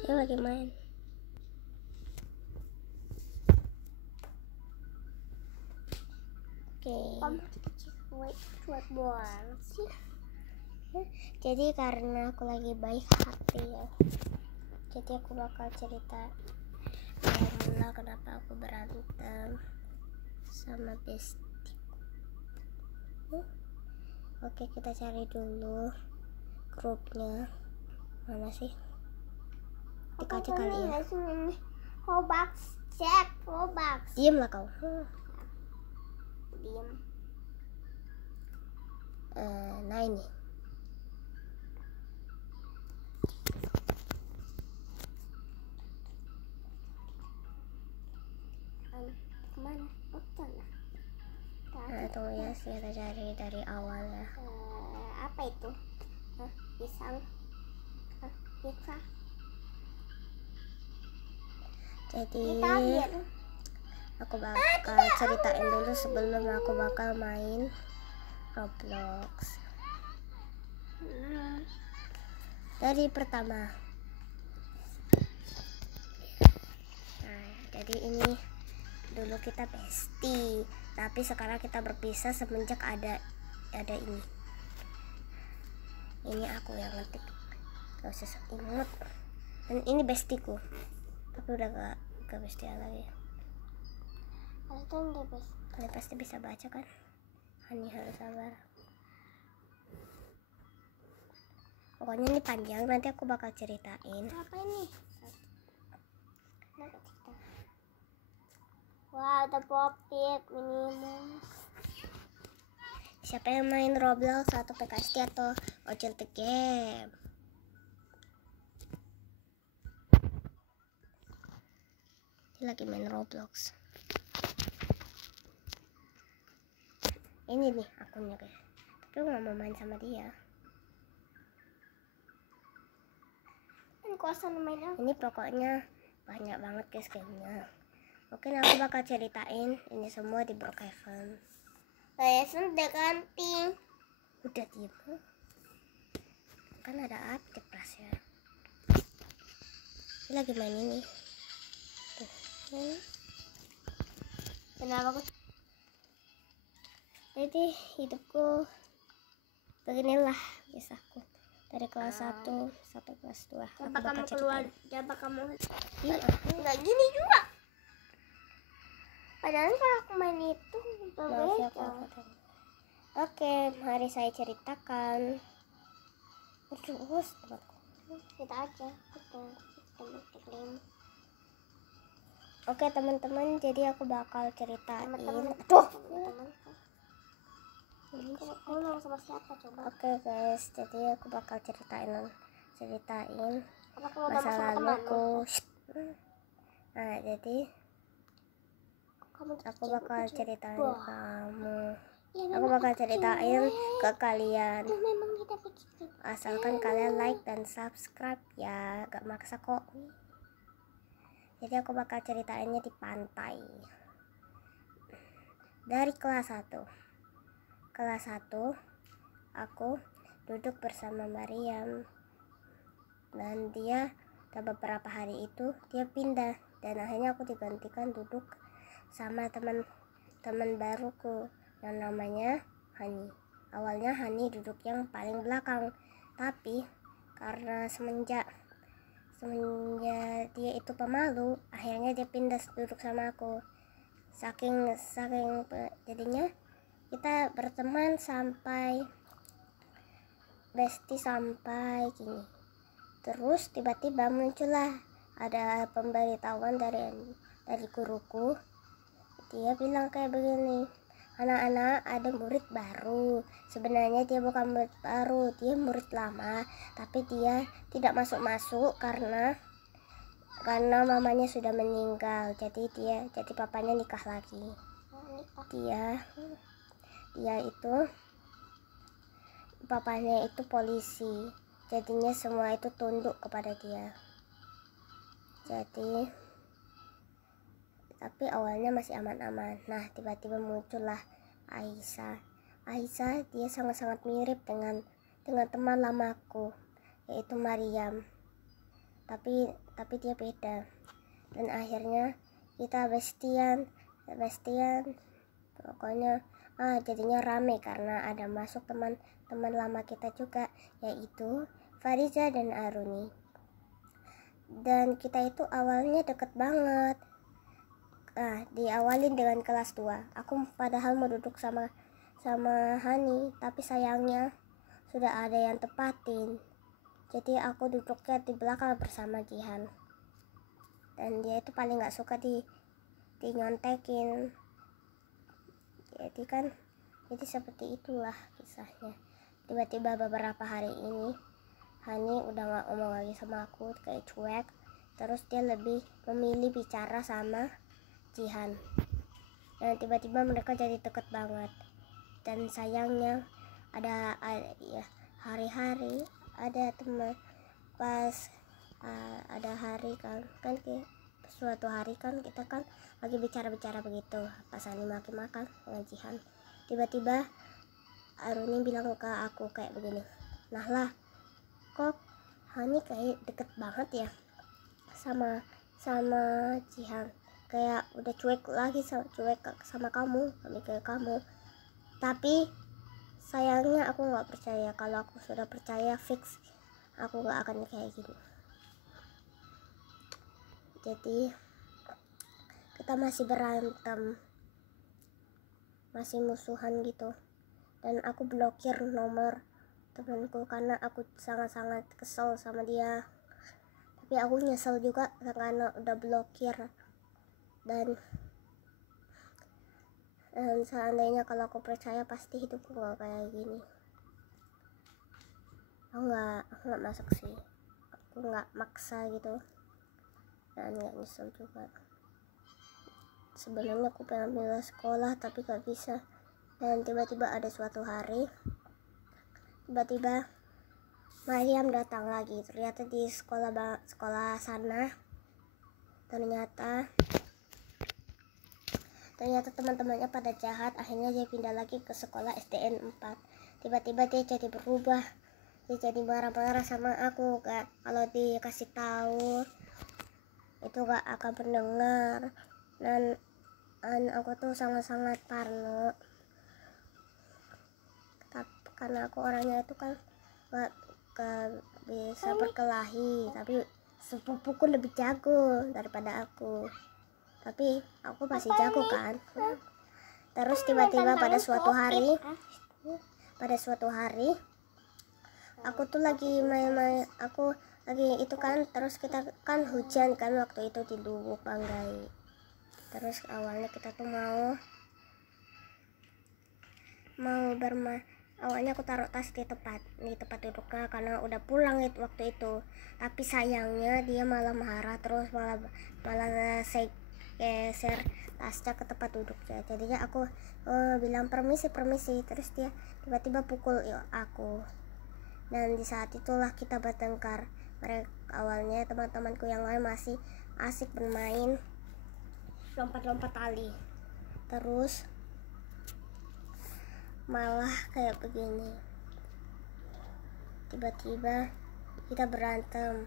Dia lagi main. Jadi karena aku lagi baik hati ya, jadi aku bakal cerita mula kenapa aku berantem sama bestie. Oke, kita cari dulu grupnya. Mana sih? Di kaca kali ya. Robux, cek Robux. Diem lah kau. Diem. Nah ini. Kemana? Oh, sana. Nah, tunggu ya, kita cari dari awal ya. Apa itu? Pisang? Pizza? Jadi aku bakal ceritain dulu sebelum aku bakal main Roblox. Dari pertama. Nah, jadi ini dulu kita bestie, tapi sekarang kita berpisah semenjak ada ini. Ini aku yang ngetik, gak usah inget. Dan ini bestieku, tapi udah gak bestie lagi. Kalian pasti bisa baca kan? Hani harus sabar. Pokoknya ini panjang, nanti aku bakal ceritain. Apa ini? Wah, ada Pop-It minimum. Siapa yang main Roblox atau PKSD atau Ojol the Game? Dia lagi main Roblox. Ini nih akunnya guys, tapi aku gak mau main sama dia. Ini pokoknya banyak banget guys gamenya. Oke, aku bakal ceritain ini semua di Brookhaven. Saya sudah ganti. Udah diem. Kan ada aktif ya. Ini lagi main ini. Tuh. Kenapa aku? Jadi hidupku beginilah kisahku dari kelas 1 sampai kelas 2. Coba kamu keluar, coba kamu. Iya. Enggak gini juga. Padahal kalau aku main itu berbeda. Oke, mari saya ceritakan. Terus Kita aja. Oke teman-teman, jadi aku bakal ceritain. Ngomong sama siapa coba? Oke guys, jadi aku bakal ceritain Apa masa laluku. Nah, jadi aku bakal ceritain kamu. Aku bakal ceritain ke kalian. Asalkan kalian like dan subscribe ya, gak maksa kok. Jadi aku bakal ceritainnya di pantai. Dari kelas 1. Kelas 1 aku duduk bersama Mariam. Dan dia beberapa hari itu dia pindah, dan akhirnya aku digantikan duduk sama teman baruku yang namanya Hani. Awalnya Hani duduk yang paling belakang, tapi karena semenjak dia itu pemalu, akhirnya dia pindah duduk sama aku. Saking jadinya kita berteman sampai bestie sampai gini. Terus tiba-tiba muncullah ada pemberitahuan dari guruku. Dia bilang kayak begini, anak-anak ada murid baru. Sebenarnya dia bukan murid baru, dia murid lama, tapi dia tidak masuk karena mamanya sudah meninggal. Jadi papanya nikah lagi. Dia itu papanya itu polisi, jadinya semua itu tunduk kepada dia. Tapi awalnya masih aman-aman. Nah, tiba-tiba muncullah Aisyah. Aisyah, dia sangat-sangat mirip dengan teman lamaku, yaitu Maryam. Tapi dia beda. Dan akhirnya kita bestian. Pokoknya jadinya rame karena ada masuk teman lama kita juga, yaitu Fariza dan Aruni. Dan kita itu awalnya deket banget. Diawalin dengan kelas 2. Aku padahal mau duduk sama Hani, tapi sayangnya sudah ada yang tepatin. Jadi aku duduknya di belakang bersama Jihan. Dan dia itu paling gak suka dinyontekin. Jadi seperti itulah kisahnya. Tiba-tiba beberapa hari ini Hani udah gak ngomong lagi sama aku, kayak cuek. Terus dia lebih memilih bicara sama Jihan. Dan tiba-tiba mereka jadi deket banget. Dan sayangnya ada hari-hari ada teman pas ada hari kan suatu hari kan kita kan lagi bicara begitu pas Hani makan dengan Jihan. Tiba-tiba Aruni bilang ke aku kayak begini, "Nahlah, kok Hani kayak deket banget ya sama Jihan, kayak udah cuek sama kamu, kayak kamu. Tapi sayangnya aku nggak percaya. Kalau aku sudah percaya fix aku nggak akan kayak gini." Jadi kita masih berantem, masih musuhan gitu. Dan aku blokir nomor temanku karena aku sangat-sangat kesel sama dia. Tapi aku nyesel juga karena udah blokir. Dan seandainya kalau aku percaya pasti hidupku gak kayak gini. Aku nggak masuk sih, aku nggak maksa gitu, dan nggak nyesel juga. Sebenarnya aku pengen pindah sekolah tapi gak bisa. Dan tiba-tiba ada suatu hari, tiba-tiba Maryam datang lagi. Ternyata di sekolah sana ternyata teman-temannya pada jahat. Akhirnya dia pindah lagi ke sekolah SDN 4. Tiba-tiba dia jadi berubah. Dia jadi marah-marah sama aku, kalau dikasih tahu itu gak akan mendengar. Dan aku tuh sangat-sangat parno karena aku orangnya itu kan gak bisa berkelahi, tapi sepupuku lebih jago daripada aku, tapi aku masih jago kan. Terus tiba-tiba pada suatu hari aku tuh lagi main-main, aku lagi itu kan, terus kita kan hujan kan waktu itu di Lubuk Banggai. Terus awalnya kita tuh mau bermain. Awalnya aku taruh tas di tempat duduknya karena udah pulang waktu itu. Tapi sayangnya dia malah marah, terus malah geser tasnya ke tempat duduknya. Jadinya aku bilang permisi, terus dia tiba-tiba pukul aku. Dan di saat itulah kita bertengkar. Awalnya teman-temanku yang lain masih asik bermain lompat-lompat tali, terus malah kayak begini. Tiba-tiba kita berantem,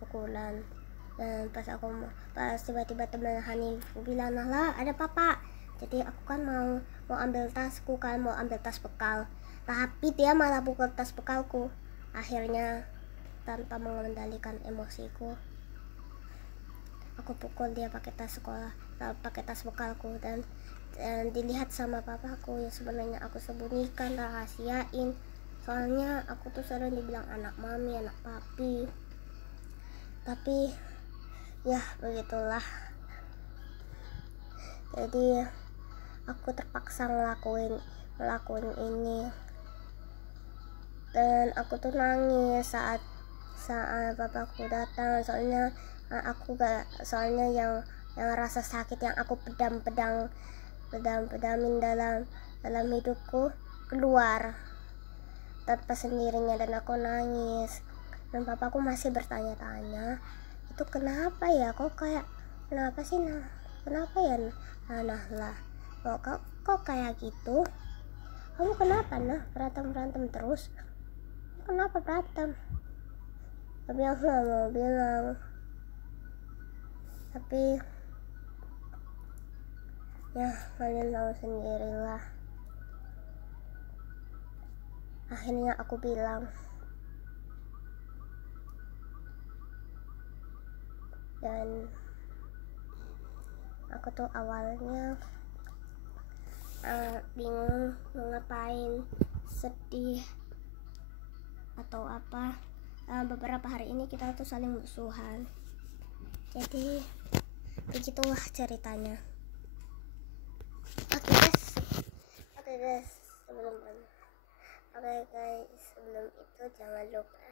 pukulan. Dan pas tiba-tiba teman Hani bilang, "Nahlah, ada papa." Jadi aku kan mau ambil tasku kan, mau ambil tas bekal, tapi dia malah pukul tas bekalku. Akhirnya tanpa mengendalikan emosiku, aku pukul dia pakai tas bekalku. Dan dilihat sama papaku, ya sebenarnya aku sembunyikan, rahasiain. Soalnya aku tuh sering dibilang anak mami, anak papi. Tapi ya begitulah. Jadi aku terpaksa ngelakuin ini. Dan aku tuh nangis saat papaku datang. Soalnya yang rasa sakit yang aku pedamin dalam hidupku keluar tanpa sendirinya, dan aku nangis. Dan papaku masih bertanya-tanya, "Itu kenapa ya? Kenapa sih? Kenapa ya? Nahlah, kok kayak gitu? kamu kenapa nah berantem terus, kenapa berantem? Tapi aku nggak mau bilang, tapi ya kalian tahu sendirilah. Akhirnya aku bilang, dan aku tuh awalnya bingung mau ngapain, sedih atau apa. Beberapa hari ini kita tuh saling musuhan, jadi begitulah ceritanya. Oke guys, sebelum itu jangan lupa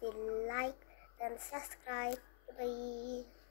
di like dan subscribe. Bye.